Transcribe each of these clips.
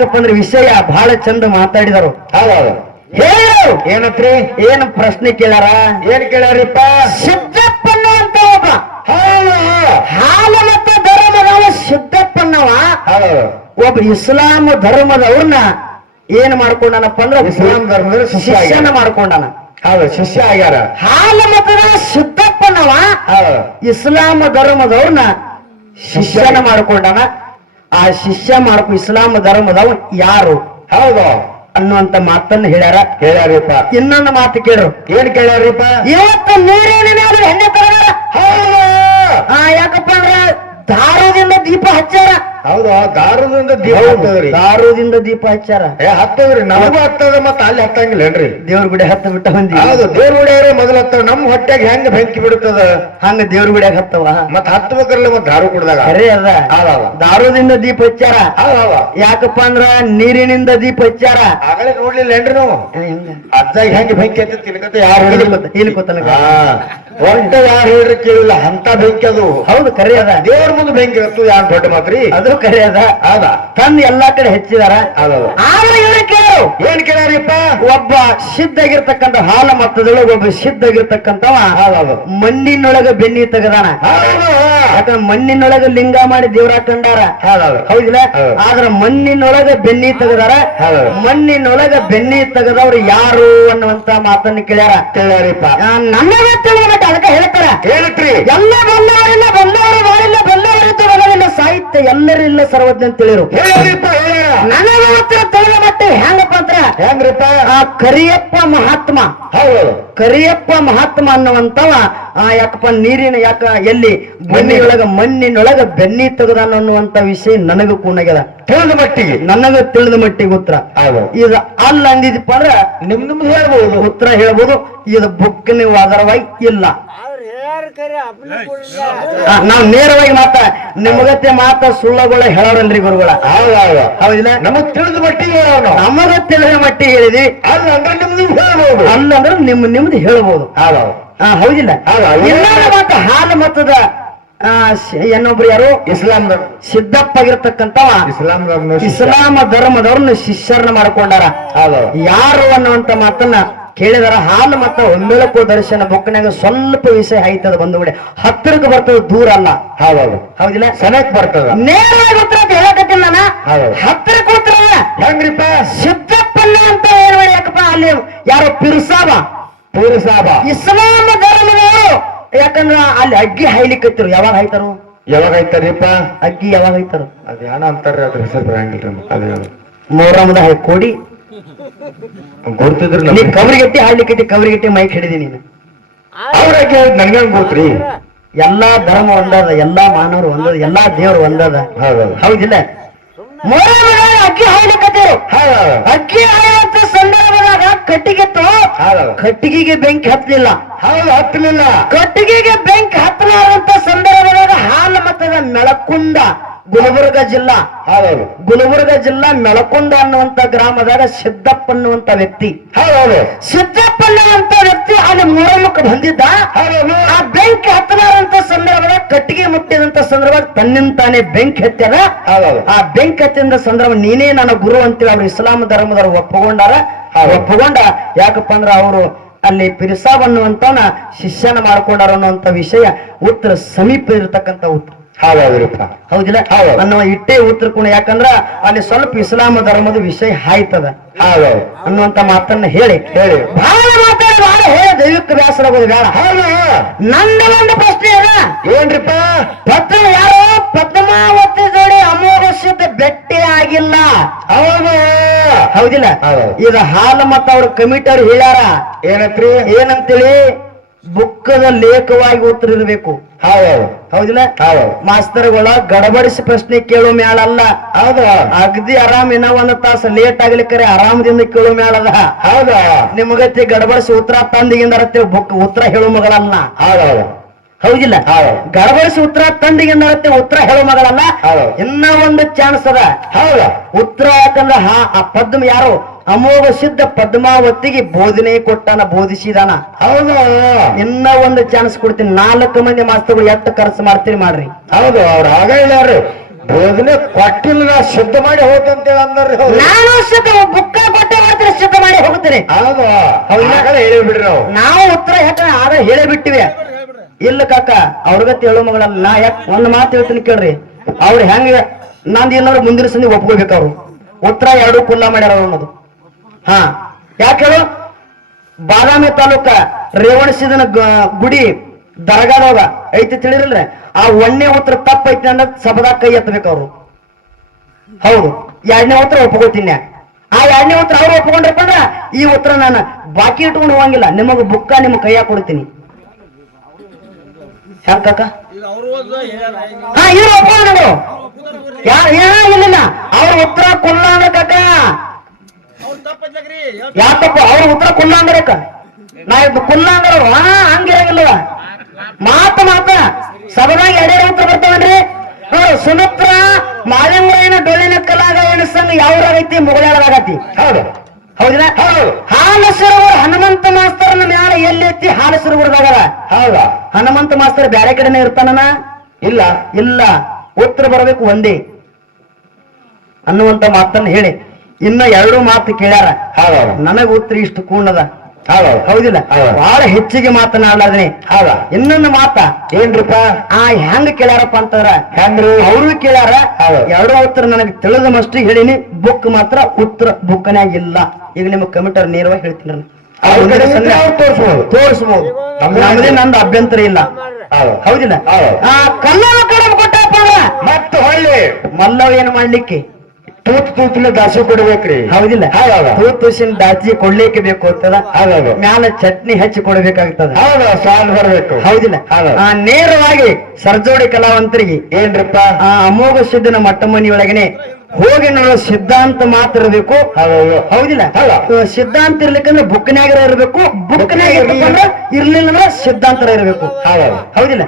ಯಾಕಪ್ಪ ಅಂದ್ರೆ ವಿಷಯ ಬಹಳ ಚಂದ ಮಾತಾಡಿದರು. ಹೌದೌದು. ಹೇಳು! ಏನತ್ರಿ? ಏನು ಪ್ರಶ್ನೆ ಕೇಳಾರ ಏನ್ ಕೇಳಾರಿಪ್ಪ ಸಿದ್ದಪ್ಪನ ಅಂತ ಒಬ್ಬ. ಹಾಲು ಮತ್ತು ಧರ್ಮದವ ಸಿದ್ದಪ್ಪಣ್ಣವ ಹೌದು. ಒಬ್ಬ ಇಸ್ಲಾಂ ಧರ್ಮದವ್ರನ್ನ ಏನ್ ಮಾಡ್ಕೊಂಡನಪ್ಪ ಅಂದ್ರೆ ಇಸ್ಲಾಂ ಧರ್ಮದ. ಶಿಷ್ಯನ ಮಾಡ್ಕೊಂಡನ. ಹೌದು ಶಿಷ್ಯ ಆಗ್ಯಾರ. ಹಾಲ ಮತದ ಸಿದ್ದಪ್ಪನವ ಇಸ್ಲಾಂ ಧರ್ಮದವ್ರನ್ನ ಶಿಷ್ಯನ ಮಾಡ್ಕೊಂಡನ. ಆ ಶಿಷ್ಯ ಮಾಡಕು ಇಸ್ಲಾಂ ಧರ್ಮದವ ಯಾರು? ಹೌದು. ಅನ್ನುವಂತ ಮಾತನ್ನ ಹೇಳ್ಯಾರ. ಹೇಳ್ಯಾರೀಪ ಇನ್ನೊಂದು ಮಾತು ಕೇಳ್ರು ಏನ್ ಕೇಳ್ಯಾರಿಪ್ಪ? ಇವತ್ತು ನೀರಿನ ಮೇಲೆ ಎಣ್ಣೆ ಹೌದು. ಆ ಯಾಕಪ್ಪ ಅಂದ್ರ ದಾರದಿಂದ ದೀಪ ಹಚ್ಚಾರ ಹೌದು? ದಾರದಿಂದ ದೀಪ ಹತ್ತದ್ರಿ. ದಾರದಿಂದ ದೀಪ ಹಚ್ಚಾರ? ಏ ಹತ್ತದ್ರಿ. ನಮಗೂ ಹತ್ತದ ಮತ್ತ ಅಲ್ಲಿ ಹತ್ತಂಗಿಲ್ಲೇನ್ರಿ ದೇವ್ರ ಗುಡಿ ಹತ್ತ ಬಿಟ್ಟ ಬಂದಿ. ಹೌದು ದೇವ್ರ ಹೊಡೆಯವ್ರೆ ಮೊದಲ ಹತ್ತದ. ನಮ್ ಹೊಟ್ಟೆಗೆ ಹೆಂಗ್ ಬೆಂಕಿ ಬಿಡುತ್ತದ ಹಂಗ ದೇವ್ರ ಗುಡಿಯಾಗ ಹತ್ತವ. ಮತ್ ಹತ್ತಬೇಕಲ್ಲ ಮತ್ತ ದಾರು ಕುಡ್ದಾಗ? ಅರೇ ಅದ. ದಾರದಿಂದ ದೀಪ ಹಚ್ಚಾರ? ಯಾಕಪ್ಪ ಅಂದ್ರ ನೀರಿನಿಂದ ದೀಪ ಹಚ್ಚಾರ? ಆಗಲೇ ನೋಡ್ಲಿಲ್ಲೇನ್ರಿ ನಾವು? ಅಜ್ಜಾಗ ಹೆಂಗ್ ಬೆಂಕಿ ಹಚ್ಚ ತಿನ್ಕತ ಯಾರು ಹೇಳಿಲ್ಲ ಇಲ್ಲಿ. ಒಟ್ಟ ಯಾರು ಹೇಳ್ರಿ ಕೇಳಿಲ್ಲ ಅಂತ ಬೆಂಕಿ ಅದು. ಹೌದು ಖರೆ ಅದ. ದೇವ್ರ ಮುಂದೆ ಬೆಂಕಿ ಇತ್ತು ಯಾರು ದೊಡ್ಡ ಮಾತ್ರಿ? ಅದು ಅದ. ಹೌದಾ? ತಂದು ಎಲ್ಲಾ ಕಡೆ ಹೆಚ್ಚಿದಾರ? ಆದ್ರೆ ಇವ್ರು ಕೇಳು. ಏನ್ ಕೇಳಾರಿಪ್ಪ ಒಬ್ಬ ಸಿದ್ಧಾಗಿರ್ತಕ್ಕಂಥ ಹಾಲ ಮತ್ತದೊಳಗೆ ಒಬ್ಬ ಸಿದ್ಧಾಗಿರ್ತಕ್ಕಂಥವ ಹೌದು ಮಣ್ಣಿನೊಳಗ ಬೆನ್ನಿ ತೆಗದಾನ. ಯಾಕಂದ್ರೆ ಮಣ್ಣಿನೊಳಗ ಲಿಂಗ ಮಾಡಿ ದೇವ್ರ ಕಂಡಾರ. ಹೌದಿಲ್ಲ? ಹೌದು. ಆದ್ರ ಮಣ್ಣಿನೊಳಗ ಬೆನ್ನಿ ತೆಗದಾರ. ಮಣ್ಣಿನೊಳಗ ಬೆನ್ನಿ ತೆಗದವ್ರು ಯಾರು ಅನ್ನುವಂತ ಮಾತನ್ನ ಕೇಳ್ಯಾರ? ಕೇಳ್ಯಾರಿಪ್ಪ. ನಮಗೆ ತಿಳಿದ ಅದಕ್ಕೆ ಹೇಳ್ತಾರ. ಏನತ್ರಿ ಎಲ್ಲ ಬಂದವರಿಲ್ಲ ಬಂದವರು ಬಾಳಿಲ್ಲ ಬಲ್ಲವರಿದ್ದು ಬಲವಿಲ್ಲ ಸಾಹಿತ್ಯ ಎಲ್ಲರಿಲ್ಲ ಸರ್ವಜ್ಞ ಅಂತ ಹೇಳಿರು ನನಗೆ ಮಾತ್ರ ತಿಳಿದ ಮತ್ತೆ ಹೆಂಗಪ್ಪ ಅಂದ್ರ ಹೆಂಗ್ರಿಪ್ಪ ಆ ಕರಿಯಪ್ಪ ಮಹಾತ್ಮ. ಹೌದು. ಕರಿಯಪ್ಪ ಮಹಾತ್ಮ ಅನ್ನುವಂತವ ಆ ಯಾಕಪ್ಪ ನೀರಿನ ಯಾಕ ಎಲ್ಲಿ ಮಣ್ಣಿನೊಳಗ ಮಣ್ಣಿನೊಳಗ ಬೆನ್ನಿ ತೆಗೆದ ಅನ್ನುವಂತ ವಿಷಯ ನನಗ ಕೂನಾಗ್ಯದ. ತಿಳಿದ ಮಟ್ಟಿಗೆ. ನನಗ ತಿಳಿದ ಮಟ್ಟಿಗೆ ಉತ್ತರ. ಇದು ಅಲ್ಲ ಅಂದಿದಪ್ಪ ಅಂದ್ರ ನಿಮ್ ನಿಮ್ದು ಹೇಳ್ಬೋದು. ಉತ್ತರ ಹೇಳ್ಬೋದು. ಇದು ಬುಕ್ ನೀವು ಆಧಾರವಾಗಿ ಇಲ್ಲ. ನಾವ್ ನೇರವಾಗಿ ಮಾತ ನಿಮಗತ್ತೆ ಮಾತ ಸುಳ್ಳಗಳ ಹೇಳೋಣ್ರಿ ಗುರುಗಳ. ಹೌದೌದು ಹೌದಿಲ್ಲ? ನಮಗ್ ತಿಳಿದ ಮಟ್ಟಿಗೆ ನಮಗ ತಿಳಿದ ಮಟ್ಟಿಗೆ ಹೇಳಿದಿ? ಅಲ್ಲ ಅಂದ್ರೆ ನಿಮ್ದು ಹೇಳ್ಬೋದು. ಅಲ್ಲ ಅಂದ್ರೆ ನಿಮ್ ನಿಮ್ದು ಹೇಳ್ಬೋದು. ಹೌದಿಲ್ಲ? ಮತ್ತೆ ಹೌದು. ಇನ್ನೊಂದು ಮಾತು ಹಾಲು ಮತದ ಆ, ಶ- ಇನ್ನೊಬ್ರು ಯಾರು? ಇಸ್ಲಾಂ ಧರ್ಮ. ಸಿದ್ದಪ್ಪ ಆಗಿರ್ತಕ್ಕಂಥವ ಇಸ್ಲಾಂ ಧರ್ಮ ಇಸ್ಲಾಂ ಧರ್ಮದವ್ರನ್ನ ಶಿಷ್ಯರನ್ನ ಮಾಡ್ಕೊಂಡಾರ. ಹೌದೌದು ಯಾರು ಅನ್ನುವಂತ ಮಾತನ್ನ ಕೇಳಿದಾರ ಹಾಲು ಮತ್ತ ಒಮ್ಮೆಳಕು ದರ್ಶನ ಬೊಕ್ಕನಾಗ ಸ್ವಲ್ಪ ವಿಷಯ ಆಯ್ತದ ಬಂದು ಬಿಡಿ ಹತ್ತಿರಕ್ಕೆ ಬರ್ತದ ದೂರ ಅಲ್ಲ. ಹೌದೌದು. ಹೌದಿಲ್ಲ? ಸನಕ್ ಬರ್ತದ. ನೇರವಾಗಿ ಉತ್ತರ ಅಂತ ಹೇಳಕತ್ತಿಲ್ಲ ನಾನು. ಹತ್ತಿರಕ್ಕೆ ಉತ್ತರ ಹೆಂಗ್ರಿಪ್ಪ ಸಿದ್ದಪ್ಪಣ್ಣ ಅಂತ ಏನ್ ಮಾಡಿ ಯಾಕಪ್ಪ ಅಲ್ಲಿ ಯಾರೋ ಪಿರುಸಾಬ? ಪಿರುಸಾಬ. ಇಸ್ಲಾಮ ಇಸ್ಲಾಂ ಧರ್ಮದವರು. ಯಾಕಂದ್ರ ಅಲ್ಲಿ ಅಗ್ಗಿ ಹಾಯ್ಲಿಕ್ಕತ್ತಿರು ಯಾವಾಗ ಹಾಯ್ತಾರು? ಯಾವಾಗ ಐತಾರಿಪ್ಪ ಅಗ್ಗಿ ಯಾವಾಗ ಹಾಯ್ತಾರು? ಅದ್ ಅಂತಾರ ಅದ್ರ ಹೆಸರು ಬರಂಗಿಲ್ರಿ ಅದೇ ಮೊಹರಮದ ಹಾಯ್ ಕೋಡಿ ಗುರ್ತಿದ್ರಿ ನೀ ಕವರಿಗಟ್ಟಿ ಹಾಡ್ಲಿಕ್ಕಟ್ಟಿ ಕವರಿಗಟ್ಟಿ ಮೈಕ್ ಹಿಡಿದಿ ನೀನು. ಅವ್ರಿಗೆ ನನ್ಗೆ ಗೊತ್ತ್ರಿ? ಎಲ್ಲಾ ಧರ್ಮ ಒಂದದ ಎಲ್ಲಾ ಮಾನವರು ಒಂದದ ಎಲ್ಲಾ ದೇವರು ಒಂದದ. ಹೌದಿಲ್ಲ? ಅಕ್ಕಿ ಅಗ್ಗಿ ಅಕ್ಕಿ ಹಾಯುವಂತ ಸಂದರ್ಭದಾಗ ಕಟ್ಟಿಗೆತ್ತು ಕಟ್ಟಿಗೆಗೆ ಬೆಂಕಿ ಹತ್ತಲಿಲ್ಲ ಹೌದು ಹತ್ತಲಿಲ್ಲ ಕಟ್ಟಿಗೆಗೆ ಬೆಂಕಿ ಹತ್ತಲಾರಂತ ಸಂದರ್ಭದಾಗ ಹಾಲು ಮತ್ತದ ಮೆಳಕುಂದ ಗುಲ್ಬರ್ಗ ಜಿಲ್ಲಾ. ಹೌದೌದು. ಗುಲ್ಬರ್ಗ ಜಿಲ್ಲಾ ಮೆಳಕುಂದ ಅನ್ನುವಂತ ಗ್ರಾಮದಾಗ ಸಿದ್ದಪ್ಪ ಅನ್ನುವಂತ ವ್ಯಕ್ತಿ. ಹೌದೌದು. ಸಿದ್ದಪ್ಪ ಅನ್ನುವಂತ ವ್ಯಕ್ತಿ ಅಲ್ಲಿ ಮೂರಮುಖ ಬಂದಿದ್ದ. ಆ ಬೆಂಕಿ ಹತ್ತಲಾರಂತ ಸಂದರ್ಭದಾಗ ಕಟ್ಟಿಗೆ ಮುಟ್ಟಿದಂತ ಸಂದರ್ಭದಾಗ ತನ್ನಿಂದ ತಾನೇ ಬೆಂಕಿ ಹತ್ತ್ಯಾರ ಆ ಬೆಂಕಿ ಹತ್ತಿದ ಸಂದರ್ಭ ನೀನೇ ನನ್ನ ಗುರು ಅಂತೇಳಿ ಅವ್ರು ಇಸ್ಲಾಂ ಧರ್ಮದವ್ರು ಒಪ್ಪಗೊಂಡಾರ ಹೌದು. ಒಪ್ಪಗೊಂಡ ಯಾಕಪ್ಪ ಅಂದ್ರ ಅವರು ಅಲ್ಲಿ ಪಿರ್ಸಾಬ್ ಅನ್ನುವಂತವನ ಶಿಷ್ಯನ ಮಾಡ್ಕೊಂಡಾರ ಅನ್ನುವಂತ ವಿಷಯ ಉತ್ತರ ಸಮೀಪ ಇರತಕ್ಕಂತ ಉತ್ತರ ಹೌದೌದ್ರಿಪ್ಪ ಹೌದಿಲ್ಲ? ಹೌದು. ಅನ್ನುವ ಇಟ್ಟೇ ಉತ್ತರ ಕುಣ ಯಾಕಂದ್ರ ಅಲ್ಲಿ ಸ್ವಲ್ಪ ಇಸ್ಲಾಂ ಧರ್ಮದ ವಿಷಯ ಹಾಯ್ತದ. ಹೌದೌದು ಅನ್ನುವಂತ ಮಾತನ್ನ ಹೇಳಿ. ಹೇಳಿ. ಬಹಳ ಮಾತಾಡಿ ಬಹಳ ಹೇಳಿ. ದೈವಿಕ ವ್ಯಾಸರ ಆಗೋದು ಬೇಡ. ಹೌದು ನಂದ ಒಂದು ಪ್ರಶ್ನೆ ಅದ. ಏನ್ರಿಪ್ಪ ಪದ್ಮ ಯಾರು ಪದ್ಮಾವತಿ ಜೋಡಿ ಅಮೋಘ ಬೆಟ್ಟಿ ಆಗಿಲ್ಲ. ಹೌದು. ಹೌದಿಲ್ಲ? ಹೌದು. ಇದು ಹಾಲು ಮತ್ತ ಅವ್ರ ಕಮಿಟಿ ಅವ್ರು ಹೇಳ್ಯಾರ. ಏನತ್ರಿ? ಏನಂತೇಳಿ? ಬುಕ್ಕದ ಲೇಖವಾಗಿ ಉತ್ತರ ಇರಬೇಕು. ಹೌದೌದು ಹೌದಿಲ್ಲ? ಹೌದು. ಮಾಸ್ತರ್ಗಳ ಗಡಬಡಿಸಿ ಪ್ರಶ್ನೆ ಕೇಳೋ ಮ್ಯಾಲಲ್ಲ. ಹೌದು. ಅಗದಿ ಆರಾಮ್ ಇನ್ನ ಒಂದ್ ತಾಸ ಲೇಟ್ ಆಗ್ಲಿಕ್ಕರೆ ಆರಾಮದಿಂದ ಕೇಳೋ ಮ್ಯಾಲದ. ಹೌದು. ನಿಮಗತಿ ಗಡಬಡಿಸಿ ಉತ್ತರ ತಂದಿಗಿಂದ ಬುಕ್ ಉತ್ತರ ಹೇಳೋ ಮಗಳಲ್ಲ. ಹೌದೌದು ಹೌದಿಲ್ಲ? ಹೌದು. ಗಡಬಡಿಸಿ ಉತ್ತರ ತಂದಿಗಿಂದ ಉತ್ತರ ಹೇಳೋ ಮಗಳಲ್ಲ? ಹೌದು. ಇನ್ನ ಒಂದು ಚಾನ್ಸ್ ಅದ. ಹೌದು. ಉತ್ತರ ಯಾಕಂದ್ರೆ ಹಾ ಆ ಪದ್ಮ ಯಾರು? ಅಮೋಘ ಸಿದ್ಧ ಪದ್ಮಾವತಿಗೆ ಬೋಧನೆ ಕೊಟ್ಟಾನ ಬೋಧಿಸಿದಾನ. ಹೌದು. ಇನ್ನ ಒಂದು ಚಾನ್ಸ್ ಕೊಡ್ತೀನಿ. ನಾಲ್ಕು ಮಂದಿ ಮಾಸ್ತರ್ಗಳು ಎಷ್ಟು ಖರ್ಚು ಮಾಡ್ತೀನಿ ಮಾಡ್ರಿ. ಹೌದು ಅವ್ರ ಆಗ ಹೇಳ್ಯಾರು ಬೋಧನೆ ಕೊಟ್ಟಿಲ್ಲ ನಾ ಶುದ್ಧ ಮಾಡಿ ಹೋತಂತೇಳಿ ಅಂದ್ರಿ ನಾನು ಶುದ್ಧ ಬುಕ್ಕ ಕೊಟ್ಟೆ ಮಾಡ್ತೀನಿ ಶುದ್ಧ ಮಾಡಿ ಹೋಗ್ತೀನಿ. ಹೌದು. ಹೇಳಿ ಬಿಡ್ರಿ ನಾವು ನಾವು ಉತ್ತರ ಯಾಕ ಆಗ ಹೇಳಿ ಬಿಟ್ಟಿವಿ. ಇಲ್ಲ ಕಾಕ ಅವ್ರಿಗತ್ತೆ ಹೇಳೋ ಮಗಳಲ್ಲ ನಾ ಯಾಕೆ ಒಂದು ಮಾತು ಹೇಳ್ತೀನಿ ಕೇಳ್ರಿ. ಅವ್ರು ಹೆಂಗ ನಂದು ಏನಾದ್ರು ಮುಂದಿನ ಸಂದಿ ಒಪ್ಕೋಬೇಕು ಅವ್ರು. ಉತ್ತರ ಎರಡು ಕುಲ್ಲ ಮಾಡ್ಯಾರ ಅನ್ನೋದು. ಹಾ. ಯಾಕೆ ಹೇಳು? ಬಾದಾಮಿ ತಾಲೂಕ ರೇವಣಸಿದನ ಗುಡಿ ದರಗಾದಾಗ ಐತಿ ತಿಳಿರಲ್ರಿ? ಆ ಒಣ್ಣೆ ಉತ್ತರ ತಪ್ಪೈತಿ ಅನ್ನೋದು ಸಭದಾಗ ಕೈ ಎತ್ತಬೇಕು ಅವರು. ಹೌದು. ಎರಡನೇ ಉತ್ತರ ಒಪ್ಕೋತೀನಿ ಆ ಎರಡನೇ ಉತ್ತರ ಅವ್ರು ಒಪ್ಕೊಂಡ್ರಪ್ಪ ಅಂದ್ರ ಈ ಉತ್ತರ ನಾನು ಬಾಕಿ ಇಟ್ಕೊಂಡು ಹೋಗಂಗಿಲ್ಲ. ನಿಮಗ ಬುಕ್ಕ ನಿಮ್ಮ ಕೈಯಾಗ ಕೊಡ್ತೀನಿ. ಹಾ, ಇವ್ರು ಒಪ್ಕೊಂಡ್ರು. ಯಾರು ಏನಾಗಿಲ್ಲ ಅವ್ರ ಉತ್ತರ ಕೊಲ್ಲ ಅಂದ್ರ ಯಾಕಪ್ಪ? ಅವ್ರ ಉತ್ತರ ಕುಲ್ಲಾಂಗರಕ್ಕ ನಾ ಇದು ಕೊಲ್ಲ ಅಂದ್ರ ಹಾ ಹಂಗಿರಂಗಿಲ್ಲವ ಮಾತು ಮಾತ. ಸಭದಾಗ ಎರಡೆರಡು ಉತ್ತರ ಬರ್ತಾವನ್ರಿ? ನೋಡು ಸುಮಿತ್ರ ಮಾಲಿಂಗಯ್ಯನ ಡೊಳ್ಳಿನ ಕಲಾಗ ಸಂಘ ಯಾವ್ರಾಗೈತಿ ಮುಗಳಾಳಾಗತಿ ಹೌದು. ಹೌದಿಲ್ಲ? ಹೌದು. ಹಾಲಸರವರು ಹನುಮಂತ ಮಾಸ್ತರನ ಮ್ಯಾಲ ಎಲ್ಲಿ ಐತಿ? ಎತ್ತಿ ಹಾಲಸರಗುಡ್ದಾಗದ ಹೌದಾ. ಹನುಮಂತ ಮಾಸ್ತರ್ ಬ್ಯಾರೆ ಕಡೆನೇ ಇರ್ತಾನ ಇಲ್ಲ. ಇಲ್ಲ. ಉತ್ತರ ಬರಬೇಕು ಒಂದೇ. ಅನ್ನುವಂತ ಮಾತನ್ನ ಹೇಳಿ. ಇನ್ನ ಎರಡು ಮಾತು ಕೇಳ್ಯಾರ. ಹೌದೌದು. ನನಗ ಉತ್ತರ ಇಷ್ಟು ಕೂಣದ. ಹೌದೌದು. ಹೌದಿಲ್ಲ? ಹೌದು. ಬಹಳ ಹೆಚ್ಚಿಗೆ ಮಾತನಾಡ್ಲಾದ್ರೆ ಹೌದಾ? ಇನ್ನೊಂದು ಮಾತ. ಏನ್ರಿಪ್ಪ? ಆ ಹೆಂಗ್ ಕೇಳ್ಯಾರಪ್ಪ ಅಂತಂದ್ರ ಹೆಂಗ್ರಿ? ಅವರು ಕೇಳ್ಯಾರ. ಎರಡು ಉತ್ತರ ನನಗೆ ತಿಳಿದ ಮಷ್ಟು ಹೇಳಿನಿ. ಬುಕ್ ಮಾತ್ರ ಉತ್ತರ ಬುಕ್ನೇ ಇಲ್ಲ. ಈಗ ನಿಮ್ಮ ಕಮಿಟರ್ ನೇರವಾಗಿ ಹೇಳ್ತೀನಿ ತೋರಿಸ್ಬೋದು. ತೋರಿಸ್ಬೋದು. ನಮ್ದೇ ನಂದು ಅಭ್ಯಂತರ ಇಲ್ಲ. ಹೌದು. ಹೌದಿಲ್ಲ? ಹೌದು. ಆ ಕಡಮ ಕೊಟ್ಟಪ್ಪ ಮತ್ತೆ ಹೊಳ್ಳಿ. ಮಲ್ಲವ್ ಏನ್ ಮಾಡ್ಲಿಕ್ಕೆ? ತೂತ್ ತೂತ್ಲೆ ದಾಸಿ ಕೊಡ್ಬೇಕ್ರಿ. ಹೌದಿಲ್ಲ. ಹೌದೌದು. ತೂತುಸಿನ ದಾಚಿ ಕೊಡ್ಲಿಕ್ಕೆ ಬೇಕು ಅಂತದ. ಮ್ಯಾಲ ಚಟ್ನಿ ಹಚ್ಚಿ ಕೊಡ್ಬೇಕಾಗ್ತದ. ಹೌದು ಸ್ವಾದ್ ಬರ್ಬೇಕು. ಹೌದಿಲ್ಲ. ನೇರವಾಗಿ ಸರ್ಜೋಡಿ ಕಲಾವಂತರಿಗೆ ಏನ್ರಿಪ್ಪ? ಆ ಅಮೋಘ ಸುದ್ದಿನ ಮಟ್ಟ ಮನೆಯೊಳಗನೆ ಹೋಗಿ ನಾವು ಸಿದ್ಧಾಂತ ಮಾತ್ರ ಇರಬೇಕು. ಹೌದು. ಹೌದಿಲ್ಲ? ಸಿದ್ಧಾಂತ ಇರ್ಲಿಕ್ಕಂದ್ರೆ ಬುಕ್ನ್ಯಾಗ ಇರಬೇಕು. ಬುಕ್ನ್ಯಾಗ ಇರ್ಬೇಕಂದ್ರೆ ಇರ್ಲಿಲ್ಲ ಅಂದ್ರೆ ಸಿದ್ಧಾಂತ ಇರಬೇಕು. ಹೌದು. ಹೌದಿಲ್ಲ?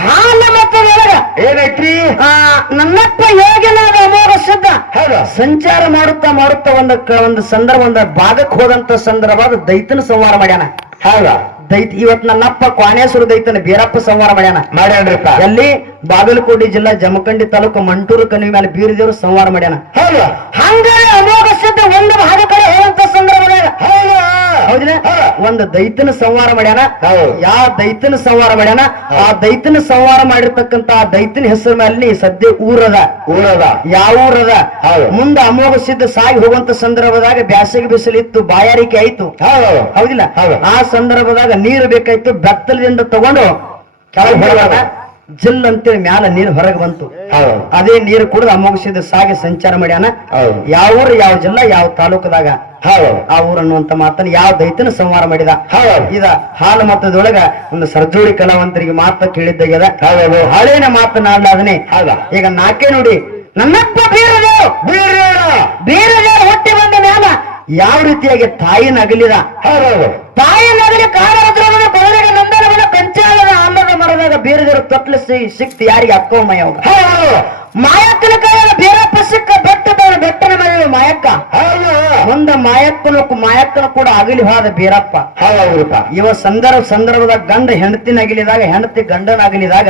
ಹಾಲ ಮತದೊಳಗ ಏನೈತ್ರಿ ಹಾ ನನ್ನಪ್ಪ ಯೋಗಿನಾದ ಅಮೋಘ ಸಿದ್ಧ? ಹೌದು. ಸಂಚಾರ ಮಾಡುತ್ತಾ ಮಾಡುತ್ತಾ ಒಂದ ಒಂದು ಸಂದರ್ಭ ಒಂದ ಭಾಗಕ್ಕೆ ಹೋದಂತ ಸಂದರ್ಭ ದೈತನ ಸಂವಾರ ಮಾಡ್ಯಾನ. ಹೌದಾ. ದೈತ್ ಇವತ್ ನನ್ನಪ್ಪ ಕ್ವಾನೇಶ್ವರ ದೈತನ ಬೀರಪ್ಪ ಸಂವಾರ ಮಾಡ್ಯಾನ. ಮಾಡ್ಯಾನ್ರಿಪ್ಪ. ಎಲ್ಲಿ? ಬಾಗಲಕೋಟೆ ಜಿಲ್ಲಾ ಜಮಖಂಡಿ ತಾಲೂಕು ಮಂಟೂರು ಕಣಿವೆ ಮೇಲೆ ಬೀರದೇವರು ಸಂವಾರ ಮಾಡ್ಯಾನ. ಹೌದು. ಹಂಗಾರೆ ಅಮೋಘ ಸಿದ್ಧ ಒಂದು ಭಾಗ ಕಡೆ ಹೋದಂತ ಸಂದರ್ಭದಾಗ ಹೌದು. ಹೌದಿಲ್ಲ? ಹೌದು. ಒಂದು ದೈತನ ಸಂವಾರ ಮಾಡ್ಯಾನ. ಯಾವ ದೈತನ ಸಂವಾರ ಮಾಡ್ಯಾನ? ಆ ದೈತನ ಸಂಹಾರ ಮಾಡಿರ್ತಕ್ಕಂತ ಆ ದೈತನ ಹೆಸರು ಮೇಲೆ ಸದ್ಯ ಊರದ. ಊರದ. ಯಾವ ಊರದ. ಮುಂದ ಅಮೋಘ ಸಿದ್ಧ ಸಾಗಿ ಹೋಗುವಂತ ಸಂದರ್ಭದಾಗ ಬ್ಯಾಸಗಿ ಬಿಸಿಲಿತ್ತು ಬಾಯಾರಿಕೆ ಆಯ್ತು. ಹೌದು. ಹೌದಿಲ್ಲ? ಆ ಸಂದರ್ಭದಾಗ ನೀರು ಬೇಕಾಯ್ತು ಬೆತ್ತಲದಿಂದ ತಗೊಂಡು ಕೆಳಗೆ ಹೊಡೆದಾಗ ಜಿಲ್ ಅಂತೇಳಿ ಮ್ಯಾಲ ನೀರು ಹೊರಗೆ ಬಂತು. ಅದೇ ನೀರು ಕುಡಿದು ಅಮೋಘ ಸಿದ್ಧ ಸಾಗಿ ಸಂಚಾರ ಮಾಡ್ಯಾನ. ಯಾವ ಊರು ಯಾವ ಜಿಲ್ಲಾ ಯಾವ ತಾಲೂಕದಾಗ? ಆ ಊರನ್ನುವಂತ ಅನ್ನುವಂತ ಮಾತನ್ನ ಯಾವ ದೈತನ ಸಂಹಾರ ಮಾಡಿದ? ಹೌದು. ಇದ ಹಾಲು ಮತದೊಳಗ ಒಂದು ಸರ್ಜೋಡಿ ಕಲಾವಂತರಿಗೆ ಮಾತ ಕೇಳಿದ್ದಾಗ್ಯದ ಹೌದು. ಹಳೇನ ಮಾತನಾಡಲಾದನೆ ಹೌದಾ. ಈಗ ನಾಕೆ ನೋಡಿ ನನ್ನಪ್ಪ ಬೀರದು! ಬೀರೇಣ ಬೇರೆ ಹೊಟ್ಟೆ ಬಂದ ಮ್ಯಾಲ ಯಾವ ರೀತಿಯಾಗಿ ತಾಯಿ ನಗಲಿದ? ಹೌದು. ತಾಯಿ ನಗಲಿ ಕಾರಣ ಕೊಳಗ ನಂದನವನ ಕಂಚಾಲದ ಆಮದ ಮರದಾಗ ಬೇರೆದವರು ತೊಟ್ಲ ಸಿಕ್ತು ಯಾರಿಗೆ ಅಕ್ಕೋ ಮಯವಾಗ ಮಾಯಕ್ಕನ ಕಾಲ ಬೇರಪ್ಪ ಸಿಕ್ಕ ಬೆಟ್ಟದ ಬೆಟ್ಟನ ಮನೆಯ ಮಾಯಕ್ಕ? ಹೌದು. ಮುಂದ ಮಾಯಕ್ಕನು ಮಾಯಕ್ಕನ ಕೂಡ ಅಗಲಿ ಹೋದ ಬೀರಪ್ಪ. ಇವ ಸಂದರ್ಭ ಸಂದರ್ಭದಾಗ ಗಂಡ ಹೆಂಡತಿನ ಅಗಲಿದಾಗ ಹೆಂಡತಿ ಗಂಡನ ಅಗಲಿದಾಗ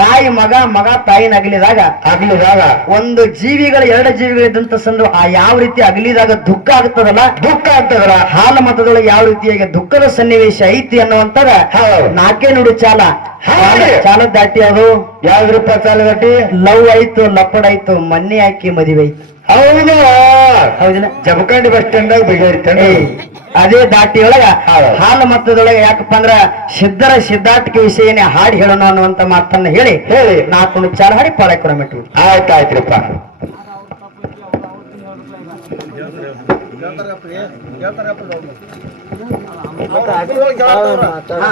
ತಾಯಿ ಮಗ ಮಗ ತಾಯಿನ ಅಗಲಿದಾಗ ಅಗಲಿದಾಗ. ಒಂದು ಜೀವಿಗಳ ಎರಡು ಜೀವಿಗಳಿದ್ದಂತ ಸಂದರ್ಭ ಆ ಯಾವ ರೀತಿ ಅಗಲಿದಾಗ ದುಃಖ ಆಗ್ತದಲ್ಲ? ದುಃಖ ಆಗ್ತದಲ್ಲ? ಹಾಲ ಮತದೊಳಗೆ ಯಾವ ರೀತಿಯಾಗಿ ದುಃಖದ ಸನ್ನಿವೇಶ ಐತಿ ಅನ್ನುವಂತದ ನಾಕೆ ನುಡಿ ಚಾಲ. ಚಾಲ ದಾಟಿ ಅದು. ಯಾವ್ದ್ರೂ ಚಾಲ ದಾಟಿ? ಲವ್ ಆಯ್ತು ಲಪ್ಪಡ್ ಆಯ್ತು ಮನ್ನೆ ಹಾಕಿ ಮದುವೆ ಆಯ್ತು. ಹೌದು. ಜಮಖಂಡಿ ಬಸ್ ಸ್ಟ್ಯಾಂಡ್ ಬಿಗೈತಾನೆ ಏ, ಅದೇ ದಾಟಿ ಒಳಗ ಹಾಲು ಮತದೊಳಗ ಯಾಕಪ್ಪ ಅಂದ್ರ ಸಿದ್ಧರ ಸಿದ್ಧಾಟಿಕೆ ವಿಷಯನೇ ಹಾಡಿ ಹೇಳೋಣ ಅನ್ನುವಂತ ಮಾತನ್ನ ಹೇಳಿ ಹೇಳಿ. ನಾಲ್ಕು ಚಾರ ಹಾಡಿ ಪಾಳಕರ ಮೆಟ್ಟು ಆಯ್ತಾಯ್ತ್ರಿಪ್ಪ. ಹಾ